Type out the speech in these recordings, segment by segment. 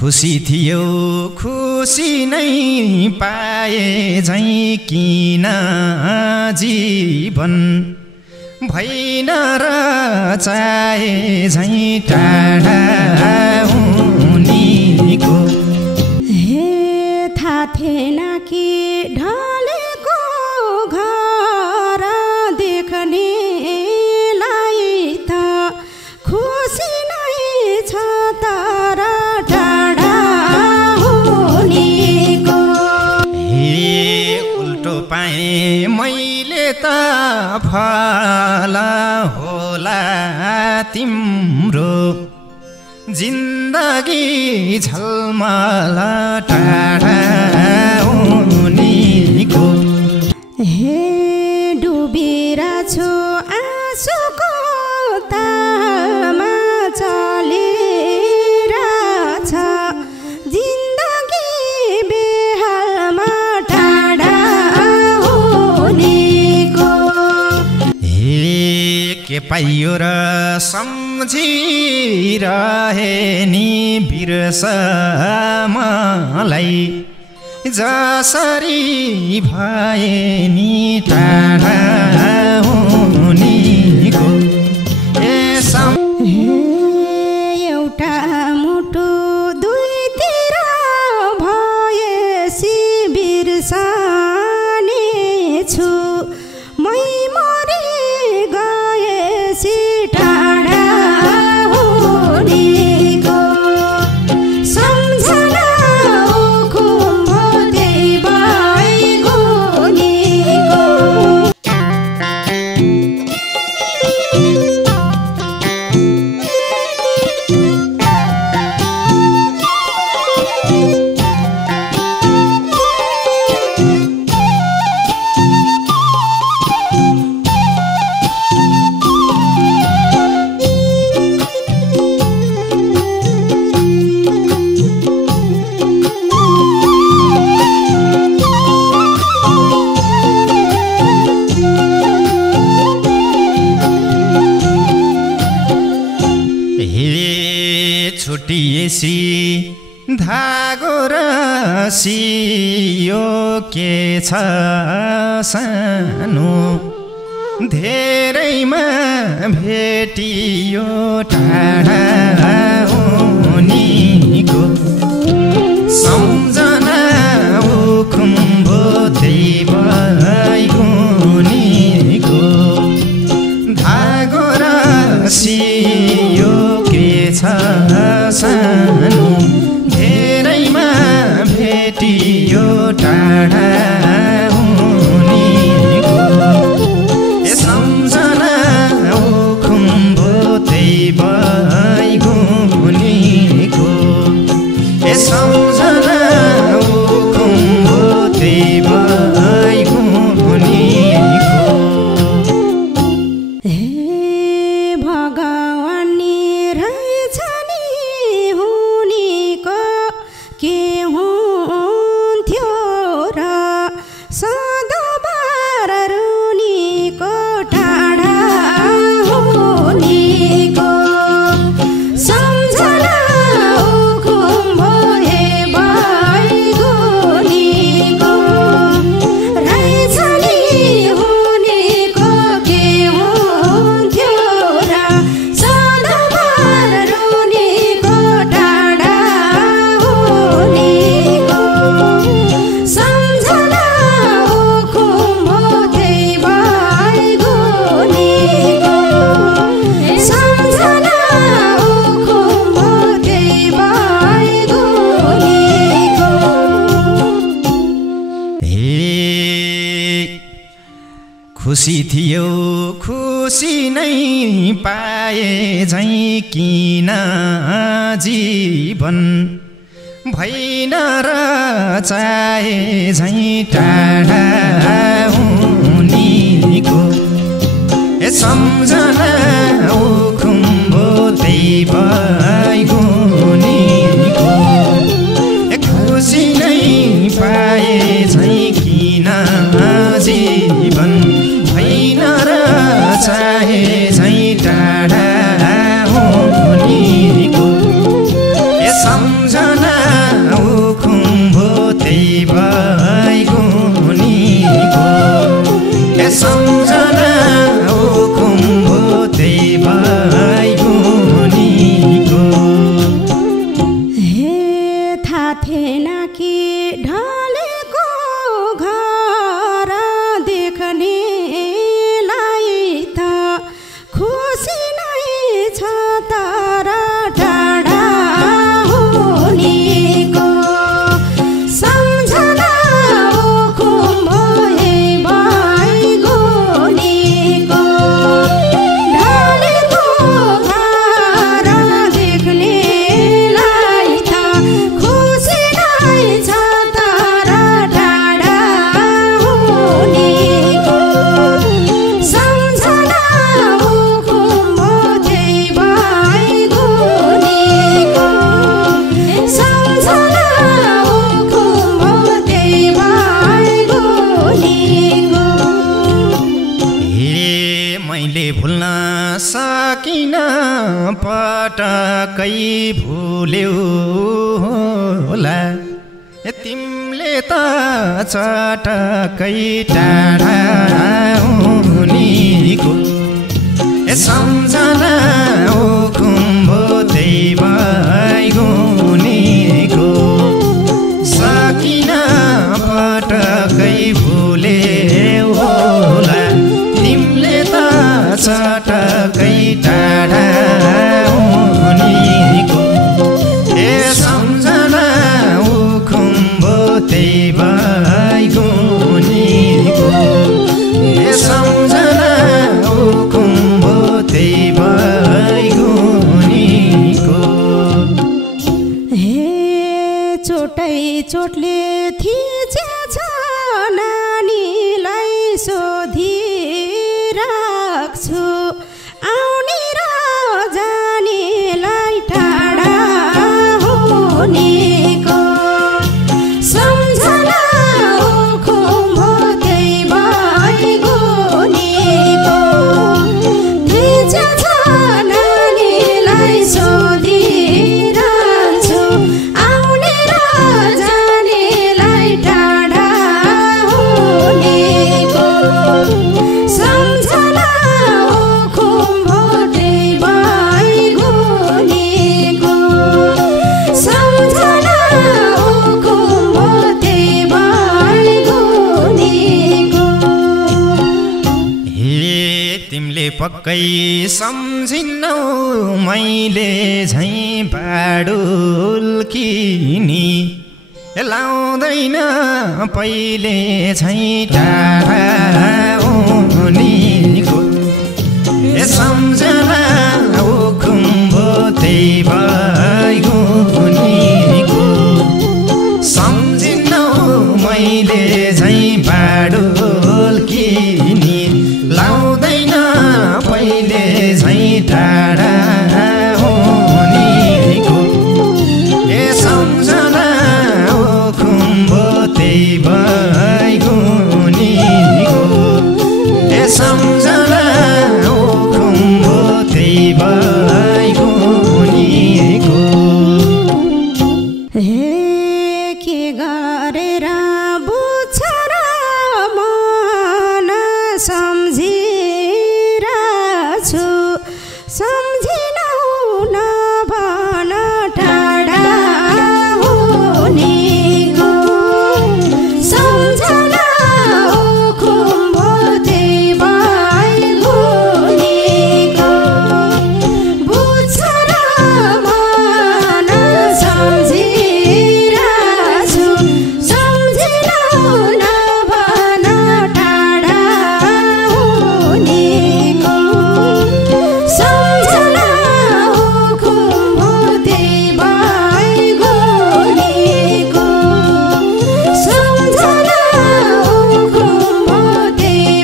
खुसी थियो खुसी नै पाए झैं किन जीवन भइन र चाहे झैं टाढा उनीको। हे थाहा थिएन कि ढलेको घर देख्नेलाई त खुसी नै छ तर टाढा हुनेको। हे उल्टो पाएँ मैले त फल होला तिम्रो जिन्दगी झलमल टाढा उनीको। हे डुबेर छु आँसुको तालमा चलिरहेछ जिन्दगी बेहालमा टाढा हुनेको। हे के पाइयो र सम्झिरहे नि बिर्स मलाई जसरी भए नि टाढा हुनेको। एउटा मुटु दुईतिर भएसी बिर्सने छु मै मरि गएसी टाढा हुनेको। सम्झना उखुम्बो त्यही भइगुनेको। छुटिएसी धागो र सियो के छ सानो धेरैमा भेटियो टाढा उनीको। सम्झना उखुम्बो त्यही भइगुनेको। धागो र सियो के छ सानो धेरैमा भेटियो टाढा उनीको। सम्झना उखुम्बो त्यही भइगुनेको। सम्झना उखुम्बो त्यही भइगुनेको। हे भगवान रहेछ नि हुनेको के हुन्थ्यो र सधैँभर रुनेको टाढा हुनेको। सम्झना उखुम्बो हे भइगुनेको। रहेछ नि हुनेको के हुन्थ्यो र सधैँभर रुनेको टाढा हुनेको। सम्झना उखुम्बो त्यही भइगुनेको। सम्झना उखुम्बो त्यही भइगुनेको। हे खुसी थियो खुसी नै पाए झैं किन जीवन भइन र चाहे झैं टाढा उनीको। सम्झना उखुम्बो त्यही भइगुनेको। खुसी नै पाए झैं किन जीवन भइन र चाहे झैं टाढा हुनेको। सम्झना पटकै भुल्यौ होला तिमीले त चटकै टाढा हुनेको सम्झना उखुम्बो त्यही भइगुनेको सकिन पटकै भुल्यौ होला तिमीले त चटकै टाढा हुनेको सम्झना उखुम्बो त्यही भइगुनेको सम्झना उखुम्बो त्यही भइगुनेको हे चोटै चोटले थिचेछ नानीलाई सोधिराख्छु आउने र जानेलाई टाढा हुनेको सम्झना उखुम्बो त्यही भइगुनेको थिचेछ नानीलाई सोधिराख्छु आउने र जानेलाई टाढा हुनेको सम्झना उखुम्बो त्यही भइगुनेको सम्झना उखुम्बो त्यही भइगुनेको हे तिमीले पक्कै सम्झिनौ मैले झैँ बाडुल किनी लाउँदैन पहिले झैँ टाढा हुनेको सम्झना उखुम्बो त्यही भइगुनेको सम्झिनौ मैले झैँ बाडुल किनी लाउँदैन पहिले झैँ टाढा हुनेको सम्झना उखुम्बो त्यही भइगुनेको सम्झना उखुम्बो त्यही भइगुनेको हे के गरेर बुझ्छ र मन सम्झिरहेछु सम्झिनौ नभन टाढा हुनेको सम्झना उखुम्बो त्यही भइगुनेको बुझ्छ र मन सम्झिरहेछु सम्झिनौ नभन टाढा हुनेको सम्झना उखुम्बो त्यही भइगुनेको सम्झना उखुम्बो त्यही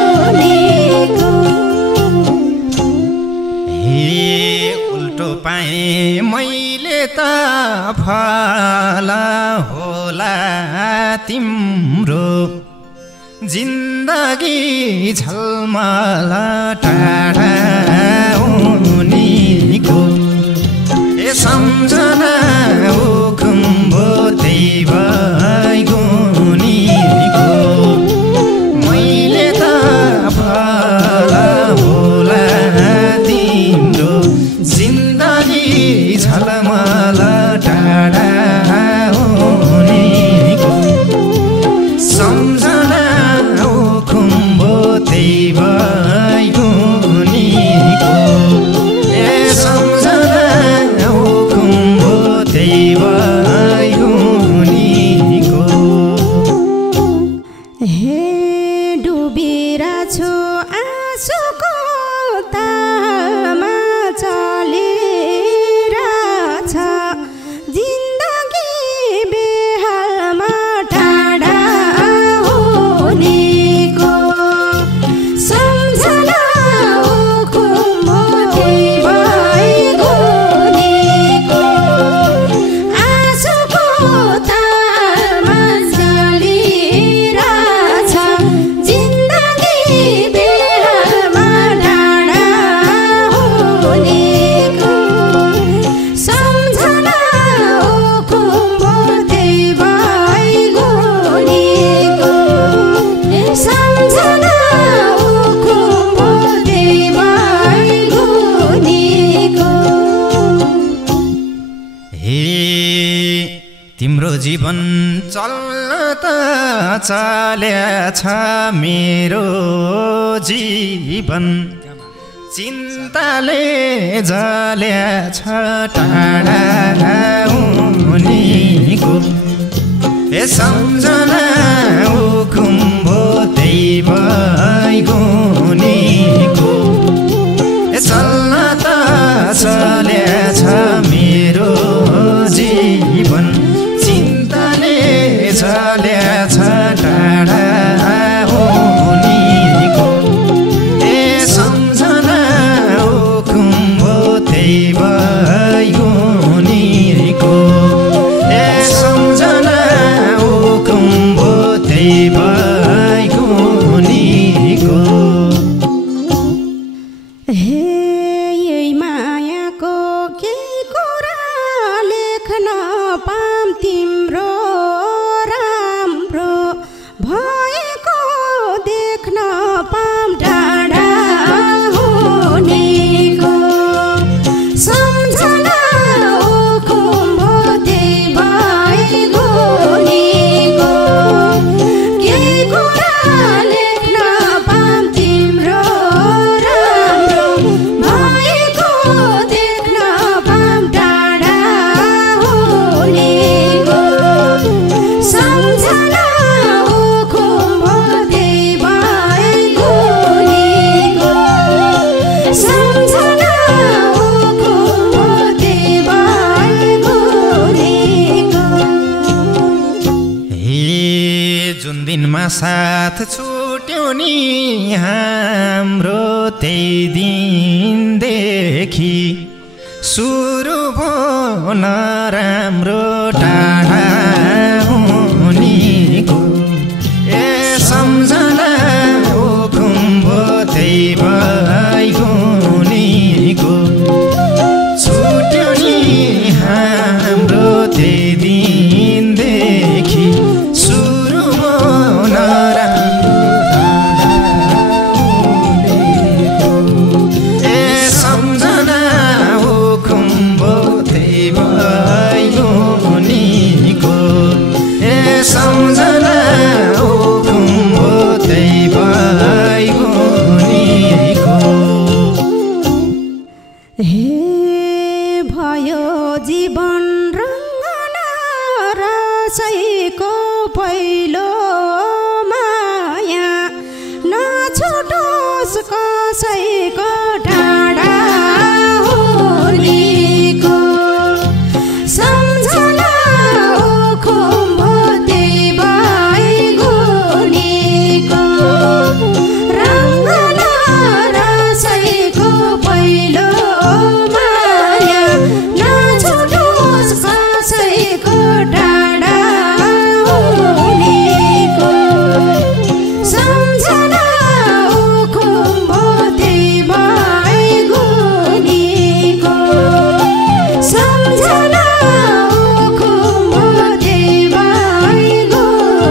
भइगुनेको हे उल्टो पाएँ मैले त फल होला तिम्रो जिन्दगी झलमल टाढा हुनेको सम्झना उखुम्बो त्यही भइगुनेको मैले त फल होला तिम्रो जिन्दगी झलमल टाढा हुनेको सम्झना उखुम्बो त्यही भइगुनेको तिम्रो जीवन चल्न त चल्याछ मेरो जीवन चिन्ताले जल्याछ टाढा हुनेको ए सम्झना उखुम्बो त्यही भइगुनेको ए चल्न त चल्याछ मेरो जीवन चिन्ताले चल्याछ टाढा हुनेको ए सम्झना उखुम्बो त्यही भइगुनेको ए सम्झना उखुम्बो त्यही भइगुनेको साथ छुट्यो नि हाम्रो त्यही दिनदेखि सुरु भयो नराम्रो टाढा हुनेको ए सम्झना उखुम्बो त्यही भइगुनेको छुट्यो नि हाम्रो त्यही दिनदेखि सम्झना उखुम्बो त्यही भइगुनेको हे भयो जीवन रङ्गना रसैको पहिलो माया नछुटोस् कसैको टाढा हुनेको सम्झना उखुम्बो त्यही भइगुनेको रङ्गना रसैको पहिलो माया नछुटोस् कसैको टाढा हुनेको सम्झना उखुम्बो त्यही भइगुनेको सम्झना उखुम्बो त्यही भइगुनेको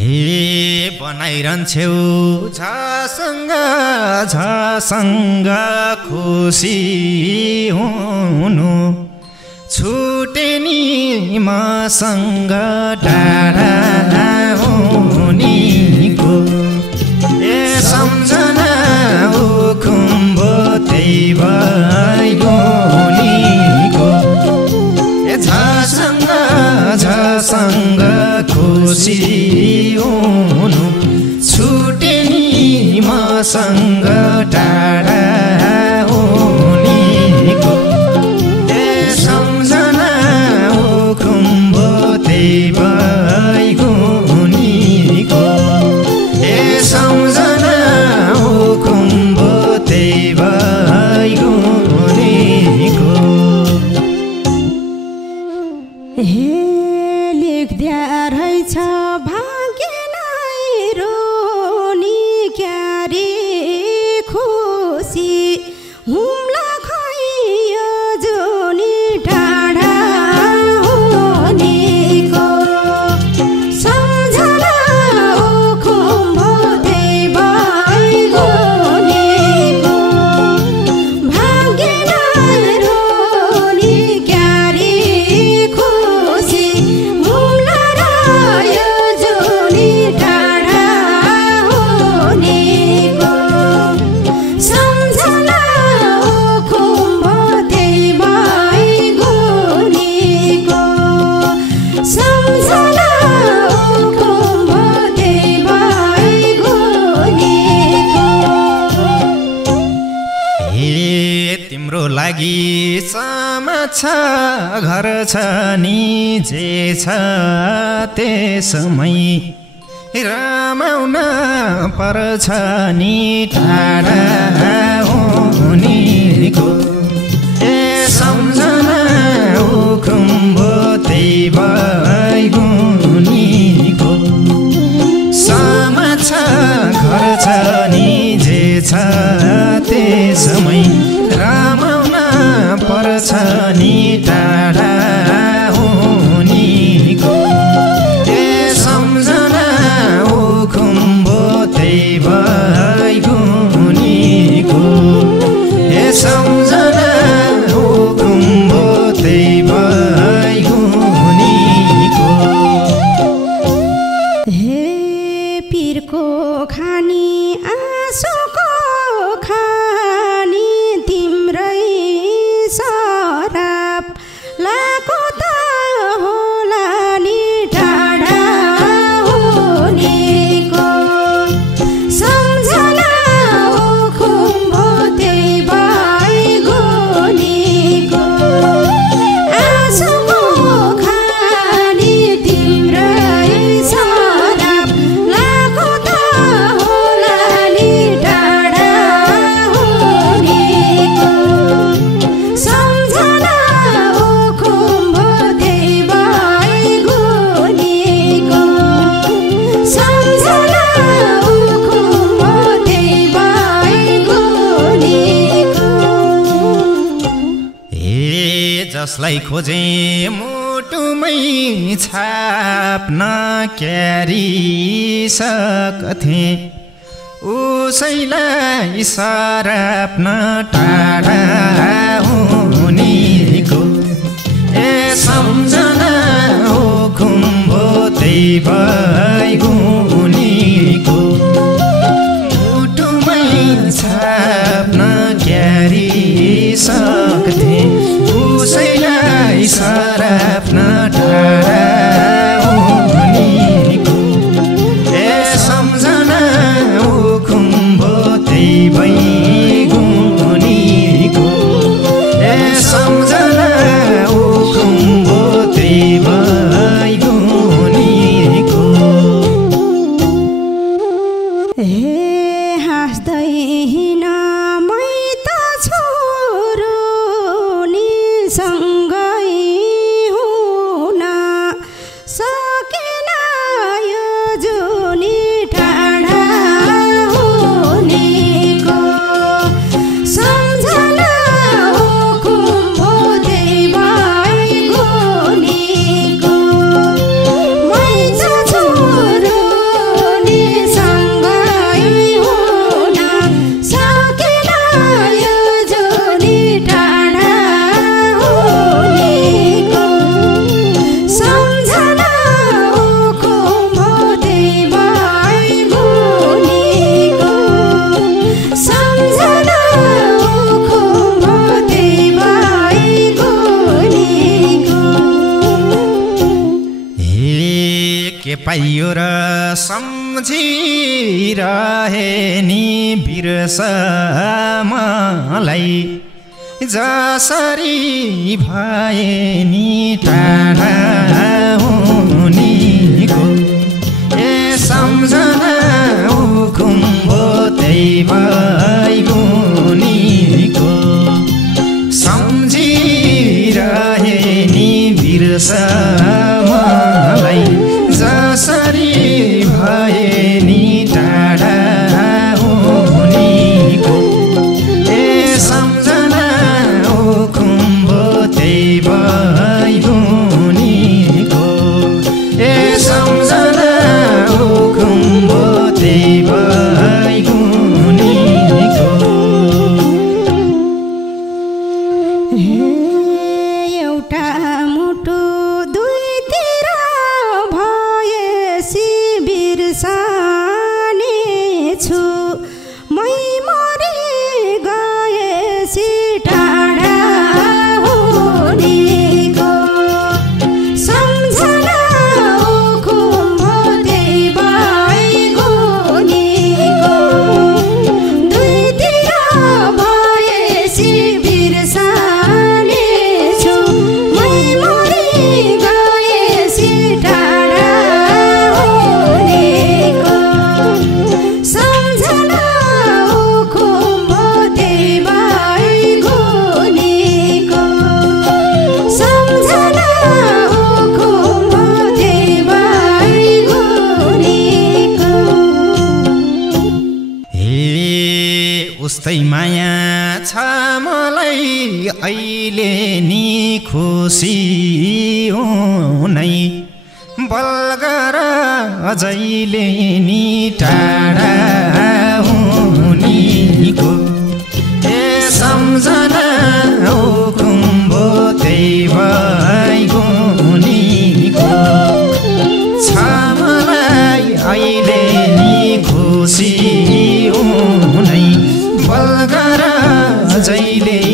हे बनाइरहन्छौ झसँग खुसी हुनु छुटे नि मसँग टाढा हुनेको ए सम्झना उखुम्बो त्यही भइगुनेको ए झसँग खुसी हुनु छुटे नि मसँग टाढा हुनेको ए सम्झना उखुम्बो त्यही भइगुनेको ए सम्झना उखुम्बो त्यही भइगुनेको हे लेख्दा रहेछ भाग्य नै रोनी क्यारे खुसी हुम्ला खैयो जोनी टाढा हुनेको सम्झना उखुम्बो त्यही भइगुनेको भाग्य नै रोनी क्यारे तिम्रो लागि समाछा घर छ नि जे छ त्यसमै रमाउन पर्छ नि टाढा हुनेको ए सम्झना उखुम्बो त्यही बैगुनीको समाछा घर छ नि जे छ त्यसमै रमाउन पर्छ नि टाढा हुनेको ए सम्झना उखुम्बो त्यही बैगुनीको ए सम्झना उखुम्बो त्यही बैगुनीको हे पीरको खानी आँसुको खानी तिम्रै सराप लाको त होला नि टाढा हुनेको सम्झना उखुम्बो त्यही बैगुनीको आँसुको खानी तिम्रै सराप लाको त होला नि टाढा हुनेको सम्झना उखुम्बो त्यही बैगुनीको सम्झना उखुम्बो त्यही बैगुनीको ए जसलाई खोजे मुटुमै छाप्न क्यारी सकथे उसैलाई सराप्न टाढा हुनेको ए सम्झना उखुम्बो त्यही बैगुनीको मुटुमै छाप्न क्यारी सक्थे उसैलाई सराप्न टाढा हुनेको ए सम्झना उखुम्बो त्यही बैगुनीको ए सम्झना उखुम्बो त्यही बैगुनीको हे हाँस्दै हिँड मै त छोरो नि सँगै हुन सकेन यो जुनी टाढा हुनेको सम्झना उखुम्बो त्यही बैगुनीको मै त छोरो नि सँगै हुन सकेन यो जुनी टाढा हुनेको सम्झना उखुम्बो त्यही बैगुनीको सम्झना उखुम्बो त्यही बैगुनीको हे के पाइयो र सम्झिरहे नि बिर्समलाई जसरी भए नि टाढा हुनेको ए सम्झना उखुम्बो त्यही बैगुनीको सम्झिरहे नि बिर्समलाई जसरी भए नि टाढा हुनेको ए सम्झना उखुम्बो त्यही बैगुनीको ए सम्झना उखुम्बो त्यही बैगुनीको एउटा मुटु दुई माया छ मलाई अहिले नि खुसी हुनै बलगर अझैले नि टाढा हुनीको ए सम्झना खुम्बो त्यही भइगुनीको छ मलाई अहिले नि खुसी हुनै बलगर जहिले